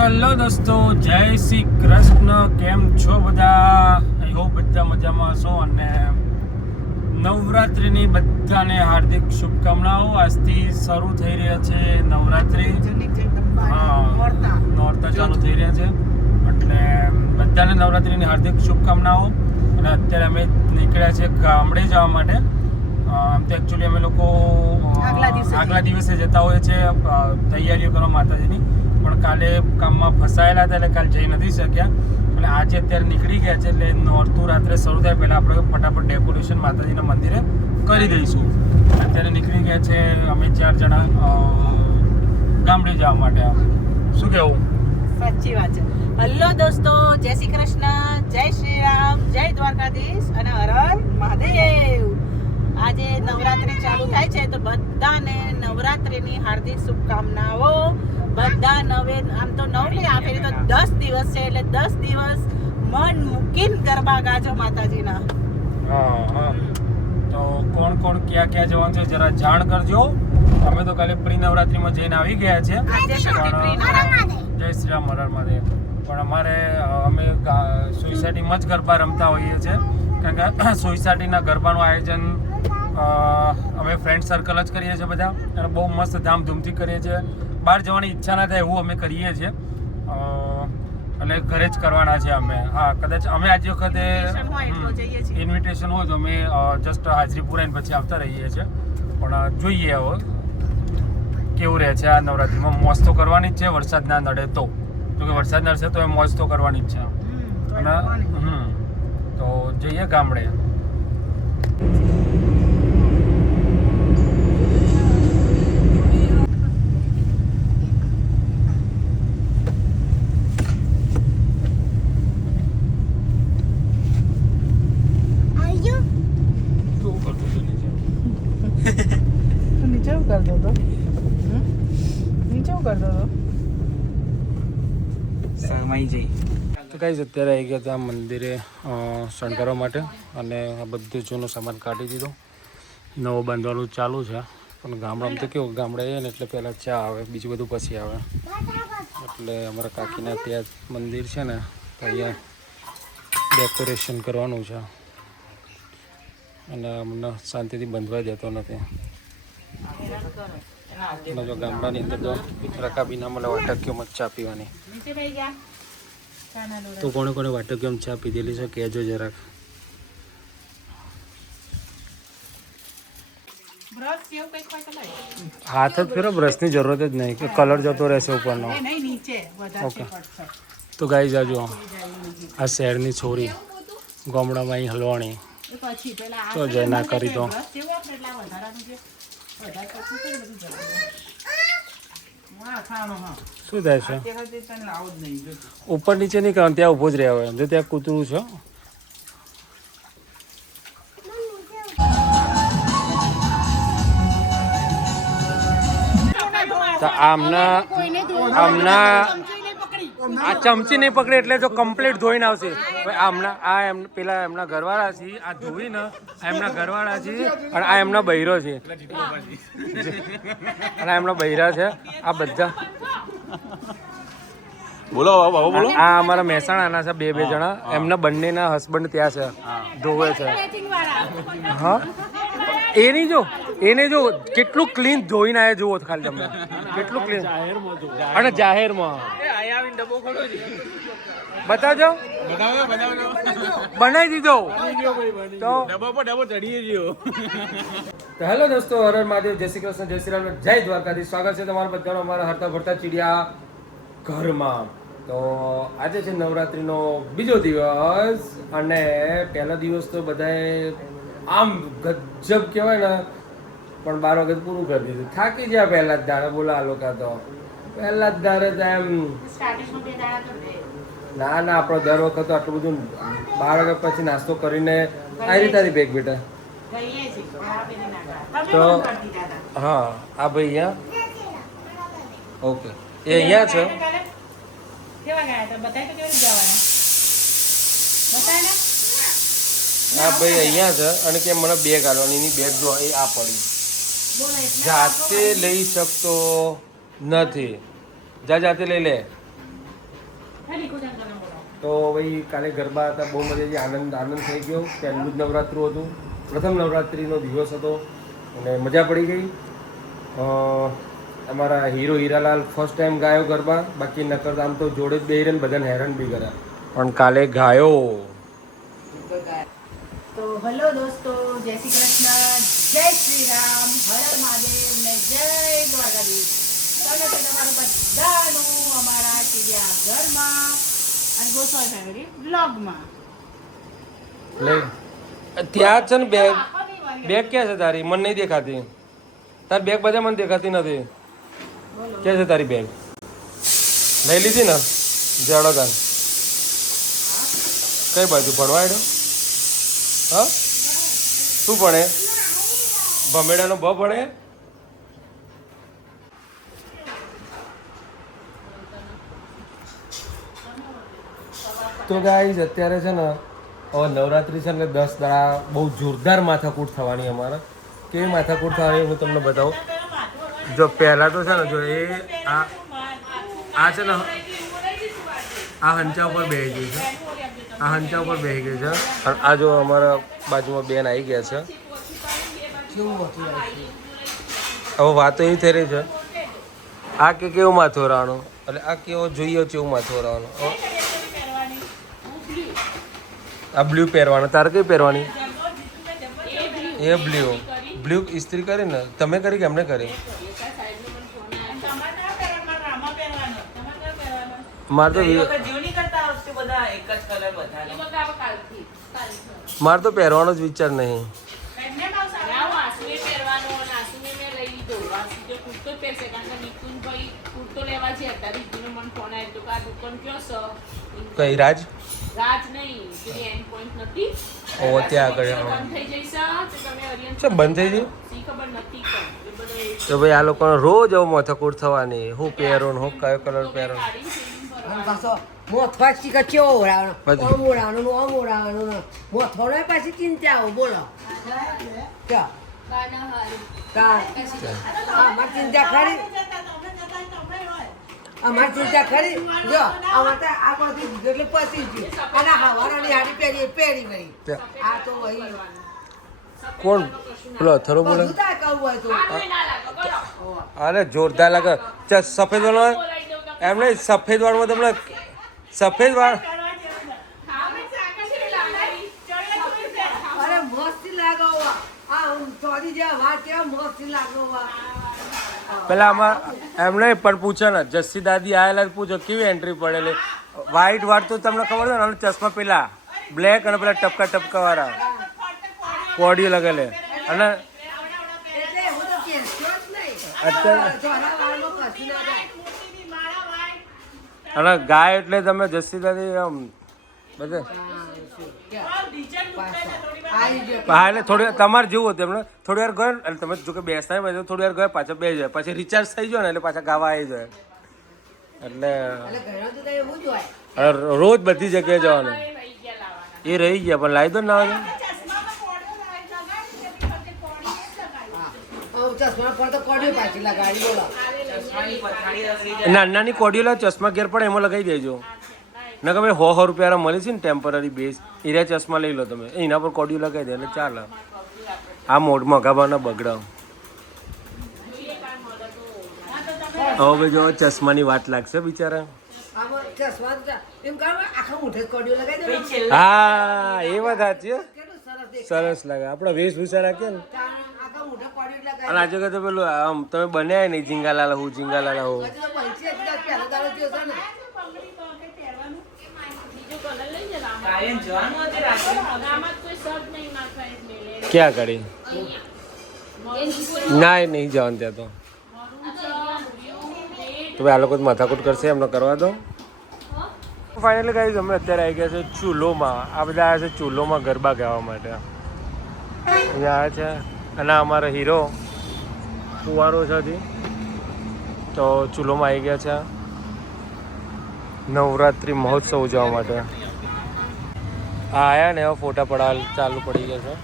તો હેલો દોસ્તો, જય શ્રી કૃષ્ણ. કેમ છો બધા? આઈ હોપ બધા મજામાં છો. અને નવરાત્રિની બધાને હાર્દિક શુભકામનાઓ. આજથી શરૂ થઈ રહ્યા છે નવરાત્રિ. નોરતા ચાલુ થઈ રહ્યા છે, એટલે બધાને નવરાત્રિની હાર્દિક શુભકામનાઓ. અને અત્યારે અમે નીકળ્યા છે ગામડે જવા માટે. આમ તો એકચ્યુઅલી અમે લોકો આગલા દિવસે જતા હોઈએ છીએ તૈયારીઓ કરવા માતાજીની, પણ કાલે કામમાં ફસાયેલા હતા એટલે કાલે જઈ નથી શક્યા. અને આજે અત્યારે નીકળી ગયા છે, એટલે નોરતું રાત્રે શરૂ થાય પહેલાં આપણે ફટાફટ ડેકોરેશન માતાજીના મંદિરે કરી દઈશું. અત્યારે નીકળી ગયા છે અમે 4 જણા ગામડે જવા માટે. શું કહેવું? સાચી વાત છે. હલો દોસ્તો, જય શ્રી કૃષ્ણ, જય શ્રી રામ, જય દ્વારકાધીશ અને હર હર મહાદેવ. આજે નવરાત્રી ચાલુ થાય છે તો બધાને નવરાત્રીની હાર્દિક શુભકામનાઓ. બધા આમ તો 9 નહીં, આ ફેરી તો 10 દિવસ છે, એટલે 10 દિવસ મન મૂકીને ગરબા ગાજો માતાજીના. હા, તો કોણ કોણ ક્યાં ક્યાં જવાનું છે જરા જાણ કરજો. અમે તો કાલે પ્રી નવરાત્રીમાં જઈને આવી ગયા છે. જય શ્રી રામ, હર હર મહાદેવ. પણ અમે સોસાયટીમાં જ ગરબા રમતા હોઈએ છીએ, કારણ કે સોસાયટીના ગરબાનું આયોજન અમે ફ્રેન્ડ સર્કલ જ કરીએ છીએ બધા, અને બહુ મસ્ત ધામધૂમથી કરીએ છીએ. બહાર જવાની ઈચ્છા ના થાય એવું અમે કરીએ છીએ, એટલે ઘરે જ કરવાના છે અમે. હા, કદાચ અમે આજે વખતે ઇન્વિટેશન હોય તો અમે જસ્ટ હાજરી પુરાઈને પછી આવતા રહીએ છીએ. પણ જોઈએ હવે કેવું રહે છે. આ નવરાત્રિમાં મોજ તો કરવાની જ છે, વરસાદ ના નડે તો. જોકે વરસાદ નડશે તો એ મોજ તો કરવાની જ છે. અને તો જઈએ ગામડે. તો ગાઈઝ અત્યારે આવી ગયા હતા મંદિરે શણગારવા માટે, અને આ બધું જૂનો સામાન કાઢી દીધો, નવો બાંધવાનું ચાલુ છે. પણ ગામડામાં તો કેવું, ગામડે આવે ને એટલે પહેલાં ચા આવે, બીજું બધું પછી આવે. એટલે અમારા કાકીના ત્યાં મંદિર છે ને, તો અહીંયા ડેકોરેશન કરવાનું છે, અને અમને શાંતિથી બંધવા દેતો નથી. અને જો ગામડાની અંદર તો રકાબી ના મળે વાટકીઓમાં ચા પીવાની. તો કોણે કોણે વાટકીઓમાં ચા પીધેલી છે કહેજો જરાક. હાથ જ ફેરો, બ્રશની જરૂરત જ નહીં, કે કલર જતો રહેશે ઉપરનો. ઓકે, તો ગાઈ જાજો. આ શહેરની છોરી ગામડામાં અહીં હલવાણી તો જય ના કરી દો. શું થાય છે? ઉપર નીચે નહીં કરવાનું, ત્યાં ઊભો જ રહ્યા હોય. જો ત્યાં કૂતરું છે. તો આમના આ ચમચી નહીં પકડે એટલે તો કમ્પ્લીટ ધોઈને આવશે. પેલા એમના ઘરવાળા છે, આ ધોઈને આ એમના ઘરવાળા છે, અને આ એમના બૈરો છે, અને એમના બૈરા છે આ બધા. બોલો બોલો. આ અમારા મહેસાણાના છે, બે જણા. એમના બંનેના હસબન્ડ ત્યાં છે, ધોવે છે. હા, એને જો કેટલું ક્લીન ધોઈને આયા જુઓ ખાલી તમે, કેટલું ક્લીન. અને જાહેરમાં બતાવજો, બનાવી દીધો તો ડબો ચડીએ ગયો. તો હેલો દોસ્તો, હર હર મહાદેવ, જય શ્રી કૃષ્ણ, જય શ્રી રામ, જય દ્વારકાધીશ. સ્વાગત છે તમારા બધાનો અમારા હરતા ભરતા ચીડિયા ઘરમાં. તો આજે છે નવરાત્રીનો બીજો દિવસ, અને પહેલો દિવસ તો બધાએ આમ ગજબ કહેવાય ને, પણ 12 વાગે પૂરું કરી દીધું. થાકી ગયા પહેલા જ દાડે. બોલા આ લોકો તો પહેલા જ દાડે જ એમ. ના આપણો દર વખત આટલું બધું 12 વાગ્યા પછી નાસ્તો કરીને આ રીતે ભેગ બેટા. તો હા, આ ભાઈ અહીંયા. ઓકે, એ અહીંયા છે. આ ભાઈ અહીંયા છે, અને કે મને બેગ આલવાની. એની બેગ જો એ આ પડી, જાતે લઈ શકતો નથી. જાતે લઈ લે. તો ભાઈ કાલે ગરબા હતા, બહુ મજાથી આનંદ થઈ ગયો. પહેલું જ નવરાત્રું હતું, પ્રથમ નવરાત્રિનો દિવસ હતો અને મજા પડી ગઈ. અમારા હીરાલાલ ફર્સ્ટ ટાઈમ ગાયો ગરબા, બાકી નકર આમ તો જોડે જ બેહીને બધાને હેરાન બી કર્યા, પણ કાલે ગાયો. તો હેલો દોસ્તો, જય શ્રી કૃષ્ણ, જય શ્રી રામ, હર હર મહાદેવ ને જય દ્વારકાધીશ. સ્વાગત છે તમારું બધાનું અમારા ચીડિયા ઘરમાં અને ગોસ્વામી ફેમિલી બ્લોગમાં. ત્યાં છે ને બેગ ક્યાં છે તારી? મને નહીં દેખાતી. તારી બેગ બધા મને દેખાતી નથી. ક્યાં છે તારી બેગ? લઈ લીધી ને? જાડો તાન કઈ બાજુ ભણવા આવ્યો? હા, શું ભણે? ભમેડાનો બ ભણે? તો ગાઈઝ અત્યારે છે ને હવે નવરાત્રિ છે ને 10 દાડા બહુ જોરદાર માથાકૂટ થવાની અમારે. કેવી માથાકૂટ થવાની હું તમને બતાવું. જો પહેલાં તો છે ને જો એ આ છે ને આ હંચા ઉપર બેસી ગઈ છે, આ હંચા ઉપર બેસી ગઈ છે. અને આ જો અમારા બાજુમાં બેન આવી ગયા છે. હવે વાતો એવી થઈ રહી છે, આ કે કેવું માથું રાવાનું, એટલે આ કેવો જોઈએ કેવું માથું રાવાનું. આ બ્લુ પહેરવાનો, તારે કઈ પહેરવાની? એ બ્લુ ઇસ્ત્રી કરી ને તમે કરી કે એમને કરી? મારે તો પહેરવાનો જ વિચાર નહીં. કઈ રાજ ઓ ત્યાં આગળ બંધ થઈ ગઈ. તો ભાઈ આ લોકોનો રોજ આવું માથાકૂટ થવાની. હું પહેરો ને હું કયો કલર પહેરો. પાછી ચિંતા આવો બોલો ચિંતા ખરી અમારી ચિંતા ખરી. જો અમારે આ બધું એટલે પતી ગયું અને હવારાની હાડી પહેરી ગઈ. આ તો કોણ પેલો અથરો બોલે? બધું તા કહું હોય તો અરે જોરદાર લાગે. સફેદ વાળો એમ નહીં, સફેદ વાળમાં તમને સફેદ વાળ અરે મસ્તી લાગો આ ચોરી જેવા વાત કેવા મસ્તી લાગો. પેલા આમાં એમ નહીં પણ પૂછે ને જસ્સી દાદી આવેલા પૂછો કેવી એન્ટ્રી પડેલી. વ્હાઈટ વાળ તો તમને ખબર છે ને, અને ચશ્મા પેલા બ્લેક અને પેલા ટપકા વાળા કોડી લગેલે. અને એટલે હું તો કહેતો જ નહીં. અત્યારે ચોરા વાળમાં કશું ના થાય. અને ગાય એટલે તમે જસ્સી દાદી આમ બધે હા એટલે થોડી તમારે જેવું હતું એમને થોડી વાર ગયો એટલે તમે જો કે બેસતા હોય થોડી વાર ગયા પાછા બે જાય, પછી રિચાર્જ થઈ જાય ને એટલે પાછા ગાવા આવી જાય. એટલે રોજ બધી જગ્યાએ જવાનું. એ રહી ગયા પણ લાવી દો ને ના નાની કોડીઓ લાવ, ચશ્મા ઘેર પડે એમાં લગાવી દેજો. ના કે ભાઈ 100 રૂપિયા મળે છે ને ટેમ્પરરી બેઝ, એરિયા ચશ્મા લઈ લો તમે, એના પર કોડિયું લગાવી દે એટલે ચાલે. આ મોઢમાં ગાવાના બગડાવ. હવે જો ચશ્માની વાત લાગશે બિચારા. હા એ વાત સાચી, સરસ લાગે. આપડે વેશભૂષા રાખીએ ને. અને આજે કહે તો પેલું આમ તમે બન્યા નહીં ઝીંગાલાલા હું ઝીંગાલાલા હું. ક્યાં કરી ના નહીં જવાનું ત્યાં તો ભાઈ આ લોકો માથાકૂટ કરશે, એમને કરવા દો. ફાઇનલી ગાઈઝ અમે અત્યારે આવી ગયા છે ચૂલોમાં. આ બધા આવ્યા છે ચૂલોમાં ગરબા ગાવા માટે. અહીંયા આવ્યા છે અને અમારો હીરો કુંવારો છે હજી તો ચૂલોમાં આવી ગયા છે નવરાત્રિ મહોત્સવ ઉજવવા માટે. આયા ને એવા ફોટા પડાવવા ચાલુ પડી ગયા છે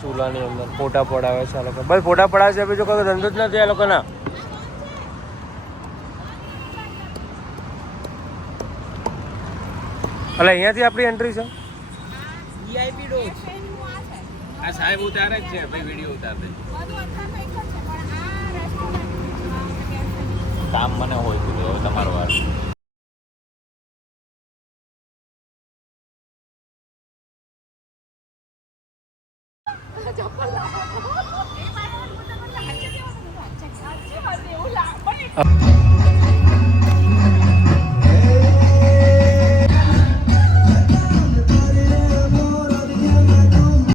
ચૂલાની અંદર. ફોટા પડાવે છે આ લોકો, બસ ફોટા પડાવે છે, બીજો કોઈ ધંધો જ નથી આ લોકોના. એટલે અહીંયાથી આપણી એન્ટ્રી છે. વીઆઈપી રોજ આ સાહેબ ઉતારે જ છે ભાઈ, વિડીયો ઉતારે કામ મને હોય તો હવે તમારો વાર. અ-